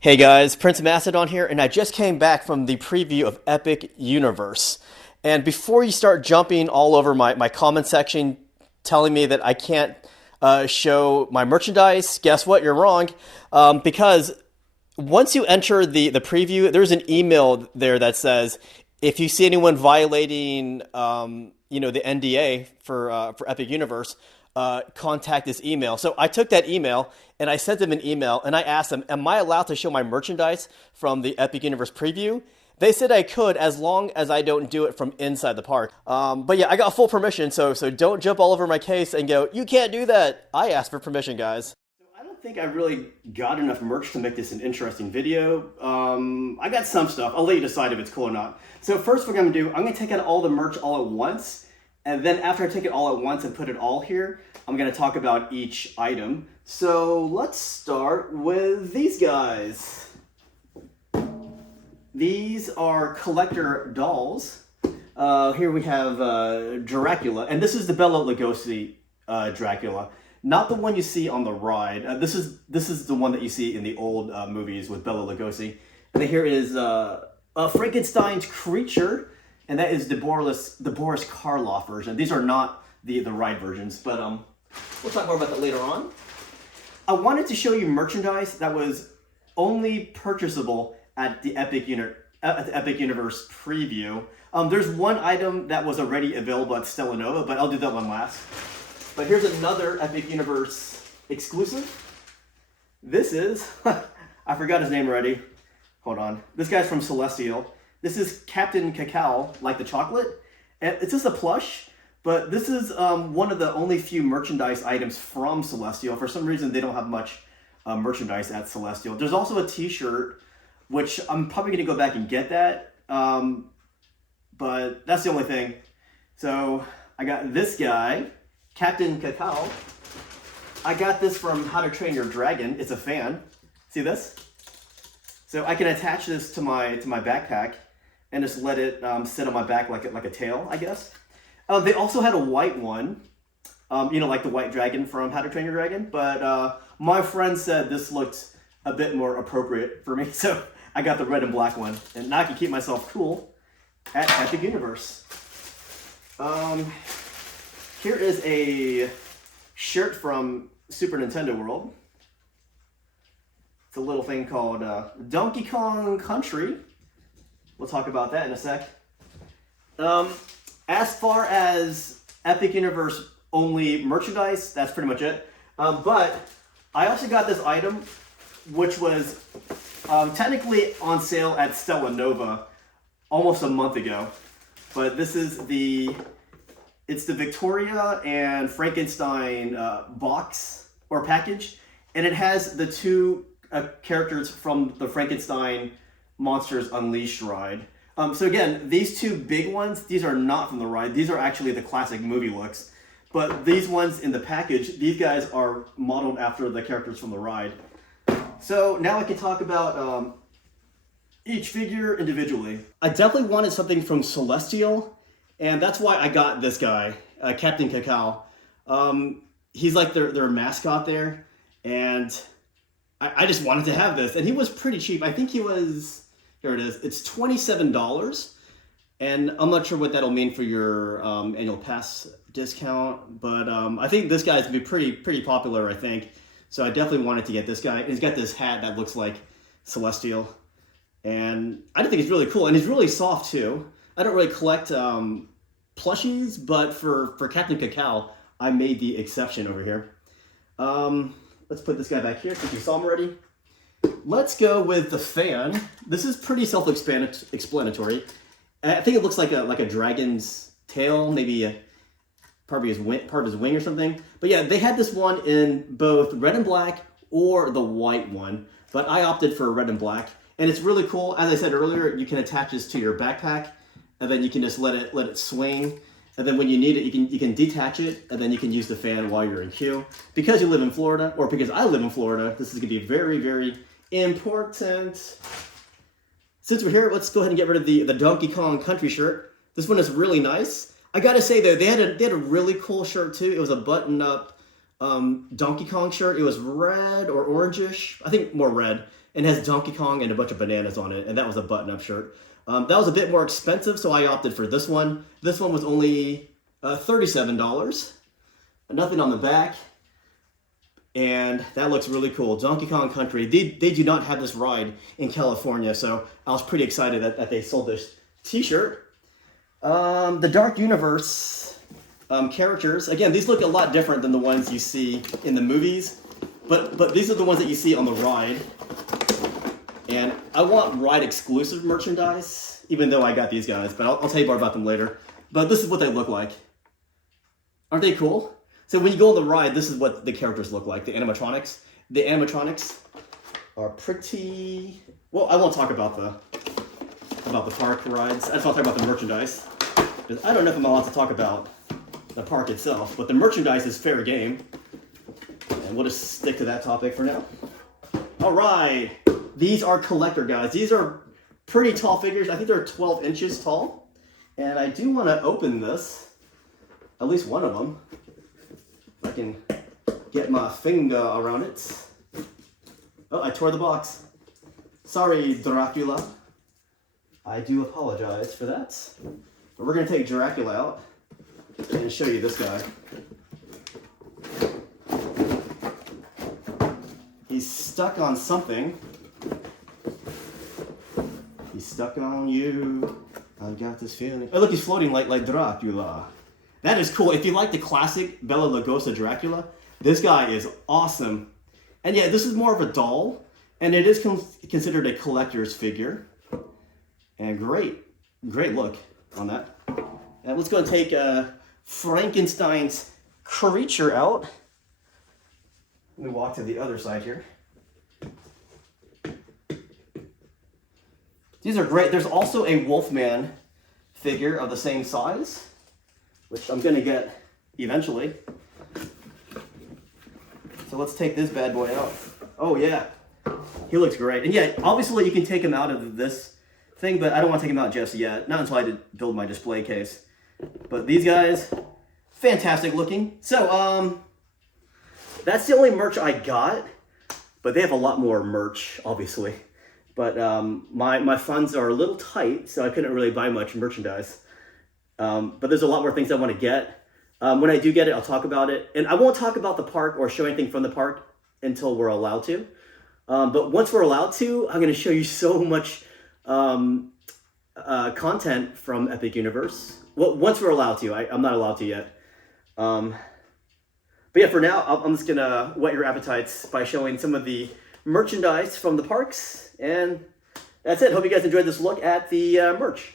Hey guys, Prince Macedon here, and I just came back from the preview of Epic Universe. And before you start jumping all over my comment section telling me that I can't show my merchandise, guess what? You're wrong. Because once you enter the preview, there's an email there that says if you see anyone violating the NDA for Epic Universe, contact this email. So I took that email and I sent them an email and I asked them, am I allowed to show my merchandise from the Epic Universe preview? They said I could as long as I don't do it from inside the park. But yeah, I got full permission, so don't jump all over my case and go, you can't do that. I asked for permission, guys. I don't think I really got enough merch to make this an interesting video. I got some stuff. I'll let you decide if it's cool or not. So first what I'm going to do, I'm going to take out all the merch all at once. And then after I take it all at once and put it all here, I'm going to talk about each item. So let's start with these guys. These are collector dolls. Here we have Dracula. And this is the Bela Lugosi Dracula. Not the one you see on the ride. This is the one that you see in the old movies with Bela Lugosi. And then here is Frankenstein's creature. And that is the Boris Karloff version. These are not the ride versions, but we'll talk more about that later on. I wanted to show you merchandise that was only purchasable at the Epic Universe preview. There's one item that was already available at Stella Nova, but I'll do that one last. But here's another Epic Universe exclusive. This is, I forgot his name already. Hold on. This guy's from Celestial. This is Captain Cacao, like the chocolate. And it's just a plush, but this is one of the only few merchandise items from Celestial. For some reason, they don't have much merchandise at Celestial. There's also a t-shirt, which I'm probably going to go back and get that. But that's the only thing. So I got this guy, Captain Cacao. I got this from How to Train Your Dragon. It's a fan. See this? So I can attach this to my backpack and just let it sit on my back like a tail, I guess. They also had a white one, like the white dragon from How to Train Your Dragon. But my friend said this looked a bit more appropriate for me, so I got the red and black one. And now I can keep myself cool at Epic Universe. Here is a shirt from Super Nintendo World. It's a little thing called Donkey Kong Country. We'll talk about that in a sec. As far as Epic Universe only merchandise, that's pretty much it. But I also got this item, which was technically on sale at Stella Nova almost a month ago. But this is it's the Victoria and Frankenstein box or package. And it has the two characters from the Frankenstein Monsters Unleashed ride. So again, these two big ones, these are not from the ride. These are actually the classic movie looks. But these ones in the package, these guys are modeled after the characters from the ride. So now I can talk about each figure individually. I definitely wanted something from Celestial, and that's why I got this guy, Captain Cacao. He's like their mascot there, and I just wanted to have this, and he was pretty cheap. I think he was, here it is, it's $27, and I'm not sure what that'll mean for your annual pass discount, but I think this guy's gonna be pretty popular, I think. So I definitely wanted to get this guy. And he's got this hat that looks like Celestial, and I think it's really cool, and he's really soft too. I don't really collect plushies, but for Captain Cacao, I made the exception over here. Let's put this guy back here since you saw him already. Let's go with the fan. This is pretty self-explanatory. I think it looks like a dragon's tail, maybe part of his wing or something. But yeah, they had this one in both red and black or the white one, but I opted for red and black. And it's really cool. As I said earlier, you can attach this to your backpack, and then you can just let it swing. And then when you need it, you can detach it, and then you can use the fan while you're in queue. Because you live in Florida, or because I live in Florida, this is going to be very, very important. Since we're here, let's go ahead and get rid of the Donkey Kong Country shirt. This one is really nice. I gotta say though, they had a really cool shirt too. It was a button-up Donkey Kong shirt. It was red or orangish, I think more red, and it has Donkey Kong and a bunch of bananas on it, and that was a button-up shirt. That was a bit more expensive, so I opted for this one. This one was only $37. Nothing on the back, and that looks really cool. Donkey Kong Country. They do not have this ride in California, so I was pretty excited that they sold this t-shirt. The Dark Universe characters. Again, these look a lot different than the ones you see in the movies, but these are the ones that you see on the ride. And I want ride exclusive merchandise, even though I got these guys, but I'll tell you more about them later. But this is what they look like. Aren't they cool? So when you go on the ride, this is what the characters look like, the animatronics. The animatronics are pretty... Well, I won't talk about the park rides. I just want to talk about the merchandise. Because I don't know if I'm allowed to talk about the park itself, but the merchandise is fair game. And we'll just stick to that topic for now. All right. These are collector guys. These are pretty tall figures. I think they're 12 inches tall. And I do want to open this, at least one of them. If I can get my finger around it. Oh, I tore the box. Sorry, Dracula. I do apologize for that. But we're going to take Dracula out and show you this guy. He's stuck on something. He's stuck on you. I've got this feeling. Oh, look, he's floating like Dracula. That is cool. If you like the classic Bela Lugosi Dracula, this guy is awesome. And yeah, this is more of a doll, and it is considered a collector's figure. And great look on that. And let's go and take Frankenstein's creature out. Let me walk to the other side here. These are great. There's also a Wolfman figure of the same size, which I'm going to get eventually. So let's take this bad boy out. Oh yeah, he looks great. And yeah, obviously you can take him out of this thing, but I don't want to take him out just yet. Not until I build my display case. But these guys, fantastic looking. So that's the only merch I got, but they have a lot more merch, obviously. But my funds are a little tight, so I couldn't really buy much merchandise. But there's a lot more things I want to get. When I do get it, I'll talk about it. And I won't talk about the park or show anything from the park until we're allowed to. But once we're allowed to, I'm going to show you so much content from Epic Universe. Well, once we're allowed to. I'm not allowed to yet. But yeah, for now, I'm just going to whet your appetites by showing some of the merchandise from the parks. And that's it. Hope you guys enjoyed this look at the merch.